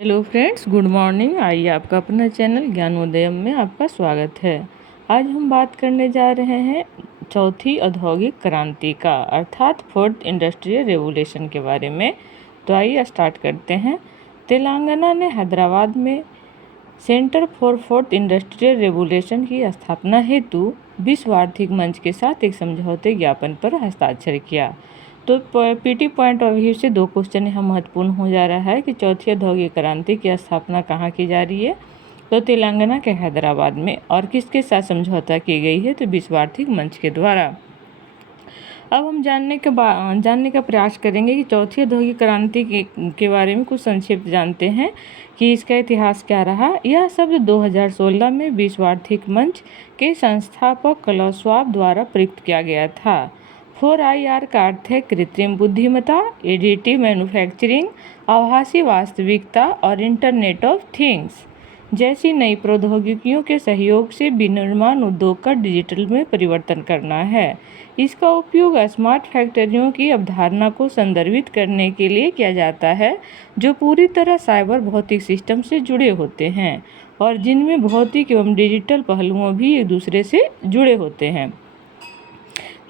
Hello friends, good morning. आइए आपका अपना चैनल ज्ञानोदयम में आपका स्वागत है। आज हम बात करने जा रहे हैं चौथी औद्योगिक क्रांति का अर्थात फोर्थ इंडस्ट्रियल रेवोल्यूशन के बारे में। तो आइए स्टार्ट करते हैं। तेलंगाना ने हैदराबाद में centre for fourth industrial revolution की स्थापना हेतु विश्व आर्थिक मंच के साथ एक समझौते ज्ञापन पर हस्ताक्षर किया। तो पीटी पॉइंट ऑफ व्यू से दो क्वेश्चन यहाँ महत्वपूर्ण हो जा रहा है कि चौथी औद्योगिक क्रांति की स्थापना कहाँ की जा रही है। तो तेलंगाना के हैदराबाद में, और किसके साथ समझौता की गई है, तो विश्व आर्थिक मंच के द्वारा। अब हम जानने का प्रयास करेंगे कि चौथी औद्योगिक क्रांति के बारे में कुछ संक्षिप्त जानते हैं कि इसका इतिहास क्या रहा। यह शब्द 2016 में विश्व आर्थिक मंच के संस्थापक क्लाउस श्वाब द्वारा प्रयुक्त किया गया था। 4IR का अर्थ है कृत्रिम बुद्धिमत्ता, एडिटिव मैन्युफैक्चरिंग, आभासी वास्तविकता और इंटरनेट ऑफ थिंग्स जैसी नई प्रौद्योगिकियों के सहयोग से विनिर्माण उद्योग का डिजिटल में परिवर्तन करना है। इसका उपयोग स्मार्ट फैक्ट्रियों की अवधारणा को संदर्भित करने के लिए किया जाता है, जो पूरी तरह साइबर भौतिक सिस्टम से जुड़े होते हैं और जिनमें भौतिक एवं डिजिटल पहलुओं भी एक दूसरे से जुड़े होते हैं।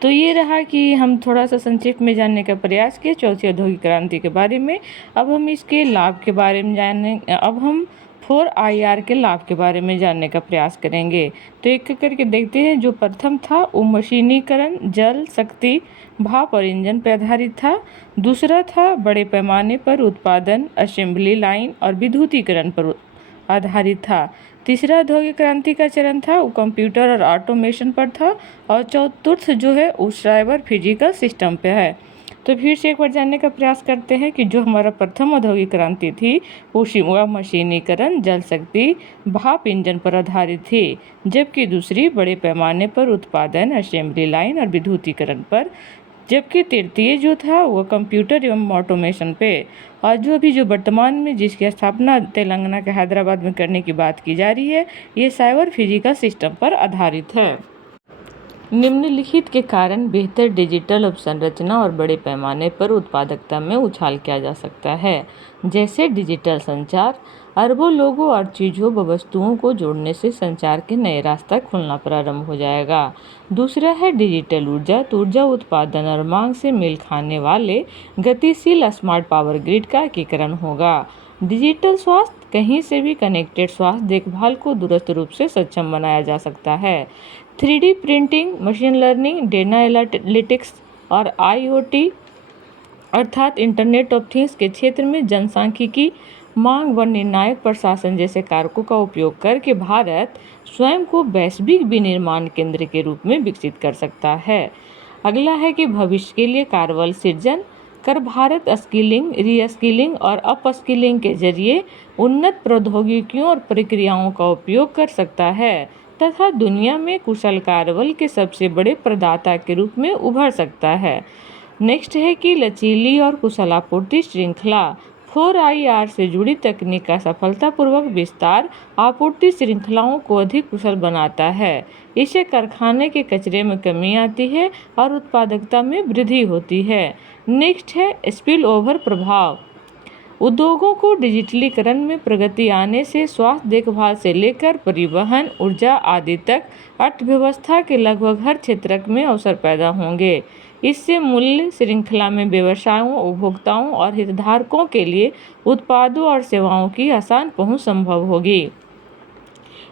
तो ये रहा कि हम थोड़ा सा संक्षिप्त में जानने का प्रयास किए चौथी औद्योगिक क्रांति के बारे में। अब हम इसके लाभ के बारे में अब हम 4IR के लाभ के बारे में जानने का प्रयास करेंगे। तो एक करके देखते हैं। जो प्रथम था वो मशीनीकरण, जल शक्ति, भाप और इंजन पर आधारित था। दूसरा था बड़े पैमाने पर उत्पादन, असेंबली लाइन और विद्युतीकरण पर आधारित था। तीसरा औद्योगिक क्रांति का चरण था वो कंप्यूटर और ऑटोमेशन पर था। और चतुर्थ जो है वो साइबर फिजिकल सिस्टम पे है। तो फिर से एक बार जानने का प्रयास करते हैं कि जो हमारा प्रथम औद्योगिक क्रांति थी वो मशीनीकरण, जल शक्ति, भाप इंजन पर आधारित थी, जबकि दूसरी बड़े पैमाने पर उत्पादन, असेंबली लाइन और विद्युतीकरण पर, जबकि तृतीय जो था वो कंप्यूटर एवं ऑटोमेशन पे। और जो वर्तमान में जिसकी स्थापना तेलंगाना के हैदराबाद में करने की बात की जा रही है, ये साइबर फिजिकल सिस्टम पर आधारित है। निम्नलिखित के कारण बेहतर डिजिटल अवसंरचना और बड़े पैमाने पर उत्पादकता में उछाल किया जा सकता है, जैसे डिजिटल संचार। अरबों लोगों और चीज़ों व वस्तुओं को जोड़ने से संचार के नए रास्ता खुलना प्रारंभ हो जाएगा। दूसरा है डिजिटल ऊर्जा। तो ऊर्जा उत्पादन और मांग से मेल खाने वाले गतिशील स्मार्ट पावर ग्रिड का एकीकरण होगा। डिजिटल स्वास्थ्य, कहीं से भी कनेक्टेड स्वास्थ्य देखभाल को दूरस्थ रूप से सक्षम बनाया जा सकता है। 3D printing, machine learning, data analytics और IoT अर्थात इंटरनेट ऑफ थिंग्स के क्षेत्र में जनसांख्यिकी, मांग व निर्णायक प्रशासन जैसे कारकों का उपयोग करके भारत स्वयं को वैश्विक विनिर्माण केंद्र के रूप में विकसित कर सकता है। अगला है कि भविष्य के लिए कार्यबल सृजन कर भारत स्किलिंग, रीस्किलिंग और अपस्किलिंग के जरिए उन्नत प्रौद्योगिकियों और प्रक्रियाओं का उपयोग कर सकता है तथा दुनिया में कुशल कार्यबल के सबसे बड़े प्रदाता के रूप में उभर सकता है। नेक्स्ट है कि लचीली और कुशल आपूर्ति श्रृंखला। 4IR से जुड़ी तकनीक का सफलतापूर्वक विस्तार आपूर्ति श्रृंखलाओं को अधिक कुशल बनाता है। इससे कारखाने के कचरे में कमी आती है और उत्पादकता में वृद्धि होती है। नेक्स्ट है स्पिल ओवर प्रभाव। उद्योगों को डिजिटलीकरण में प्रगति आने से स्वास्थ्य देखभाल से लेकर परिवहन, ऊर्जा आदि तक अर्थव्यवस्था के लगभग हर क्षेत्र में अवसर पैदा होंगे। इससे मूल्य श्रृंखला में व्यवसायों, उपभोक्ताओं और हितधारकों के लिए उत्पादों और सेवाओं की आसान पहुंच संभव होगी।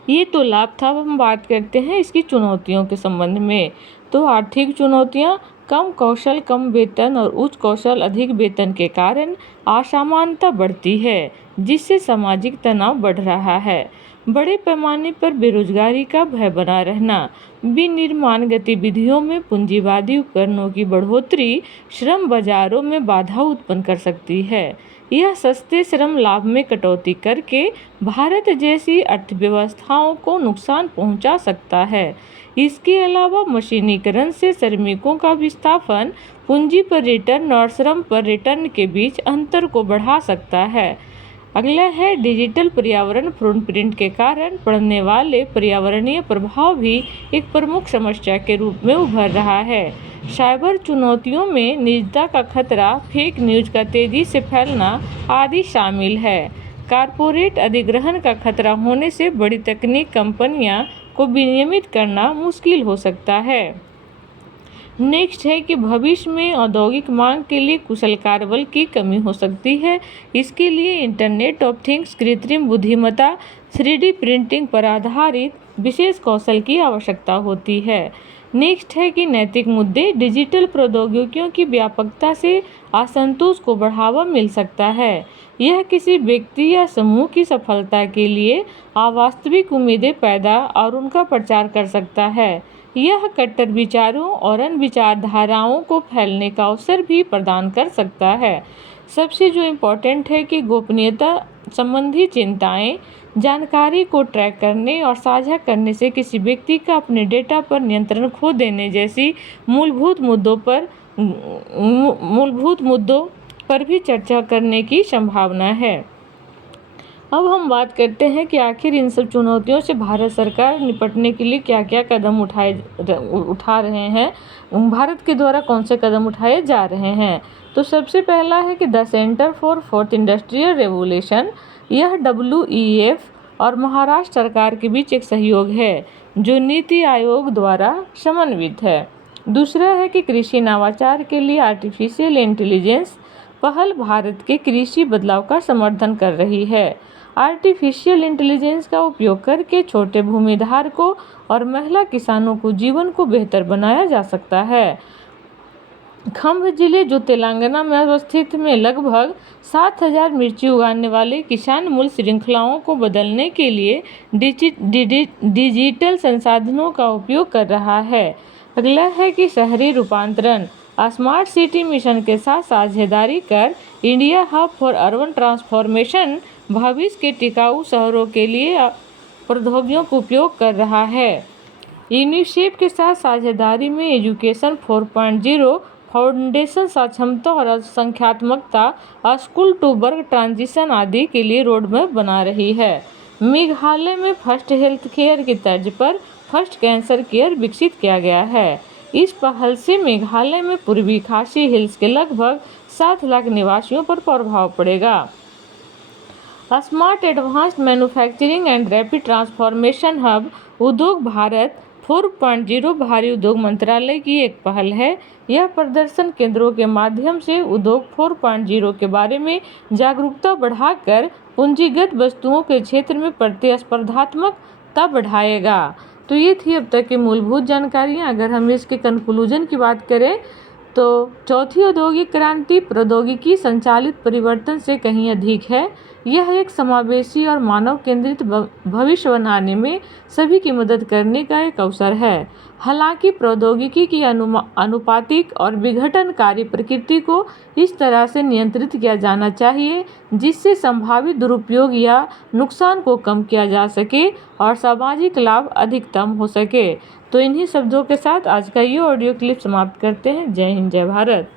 ये तो लाभ था। अब हम बात करते हैं इसकी चुनौतियों के संबंध में। तो आर्थिक चुनौतियाँ, कम कौशल कम वेतन और उच्च कौशल अधिक वेतन के कारण असमानता बढ़ती है, जिससे सामाजिक तनाव बढ़ रहा है। बड़े पैमाने पर बेरोजगारी का भय बना रहना, विनिर्माण गतिविधियों में पूंजीवादी उपकरणों की बढ़ोतरी श्रम बाजारों में बाधा उत्पन्न कर सकती है। यह सस्ते श्रम लाभ में कटौती करके भारत जैसी अर्थव्यवस्थाओं को नुकसान पहुंचा सकता है। इसके अलावा मशीनीकरण से श्रमिकों का विस्थापन पूंजी पर रिटर्न और श्रम पर रिटर्न के बीच अंतर को बढ़ा सकता है। अगला है डिजिटल पर्यावरण फुटप्रिंट के कारण पड़ने वाले पर्यावरणीय प्रभाव भी एक प्रमुख समस्या के रूप में उभर रहा है। साइबर चुनौतियों में निजता का खतरा, फेक न्यूज का तेजी से फैलना आदि शामिल है। कारपोरेट अधिग्रहण का खतरा होने से बड़ी तकनीक कंपनियां को विनियमित करना मुश्किल हो सकता है। नेक्स्ट है कि भविष्य में औद्योगिक मांग के लिए कुशल कार्यबल की कमी हो सकती है। इसके लिए इंटरनेट ऑफ थिंग्स, कृत्रिम बुद्धिमत्ता, 3D प्रिंटिंग पर आधारित विशेष कौशल की आवश्यकता होती है। नेक्स्ट है कि नैतिक मुद्दे, डिजिटल प्रौद्योगिकियों की व्यापकता से असंतोष को बढ़ावा मिल सकता है। यह किसी व्यक्ति या समूह की सफलता के लिए अवास्तविक उम्मीदें पैदा और उनका प्रचार कर सकता है। यह कट्टर विचारों और अन्य विचारधाराओं को फैलने का अवसर भी प्रदान कर सकता है। सबसे जो इम्पोर्टेंट है कि गोपनीयता संबंधी चिंताएं, जानकारी को ट्रैक करने और साझा करने से किसी व्यक्ति का अपने डेटा पर नियंत्रण खो देने जैसी मूलभूत मुद्दों पर भी चर्चा करने की संभावना है। अब हम बात करते हैं कि आखिर इन सब चुनौतियों से भारत सरकार निपटने के लिए क्या क्या कदम उठा रहे हैं, भारत के द्वारा कौन से कदम उठाए जा रहे हैं। तो सबसे पहला है कि the centre for fourth industrial revolution, यह WEF और महाराष्ट्र सरकार के बीच एक सहयोग है जो नीति आयोग द्वारा समन्वित है। दूसरा है कि कृषि नवाचार के लिए आर्टिफिशियल इंटेलिजेंस पहल भारत के कृषि बदलाव का समर्थन कर रही है। आर्टिफिशियल इंटेलिजेंस का उपयोग करके छोटे भूमिधारकों और महिला किसानों को जीवन को बेहतर बनाया जा सकता है। खंभ जिले जो तेलंगाना में अवस्थित में लगभग 7000 मिर्ची उगाने वाले किसान मूल श्रृंखलाओं को बदलने के लिए डिजिटल संसाधनों का उपयोग कर रहा है। अगला है कि शहरी रूपांतरण, स्मार्ट सिटी मिशन के साथ साझेदारी कर India hub for urban transformation भविष्य के टिकाऊ शहरों के लिए प्रौद्योगिकियों का उपयोग कर रहा है। यूनिसेफ के साथ साझेदारी में एजुकेशन 4.0 फाउंडेशन सक्षमता और अल्पसंख्यात्मकता, स्कूल टू वर्क ट्रांजिशन आदि के लिए रोडमैप बना रही है। मेघालय में फर्स्ट हेल्थ केयर की तर्ज पर फर्स्ट कैंसर केयर विकसित किया गया है। इस पहल से मेघालय में पूर्वी खासी हिल्स के लगभग 7 लाख निवासियों पर प्रभाव पड़ेगा। Smart advanced manufacturing and rapid transformation hub उद्योग भारत 4.0 भारी उद्योग मंत्रालय की एक पहल है। यह प्रदर्शन केंद्रों के माध्यम से उद्योग 4.0 के बारे में जागरूकता बढ़ाकर पूंजीगत वस्तुओं के क्षेत्र में प्रतिस्पर्धात्मकता बढ़ाएगा। तो ये थी अब तक की मूलभूत जानकारियाँ। अगर हम इसके कंक्लूजन की बात करें तो चौथी औद्योगिक क्रांति प्रौद्योगिकी संचालित परिवर्तन से कहीं अधिक है। यह एक समावेशी और मानव केंद्रित भविष्य बनाने में सभी की मदद करने का एक अवसर है। हालांकि प्रौद्योगिकी की अनुपातिक और विघटनकारी प्रकृति को इस तरह से नियंत्रित किया जाना चाहिए जिससे संभावित दुरुपयोग या नुकसान को कम किया जा सके और सामाजिक लाभ अधिकतम हो सके। तो इन्हीं शब्दों के साथ आज का ये ऑडियो क्लिप समाप्त करते हैं। जय हिंद, जय भारत।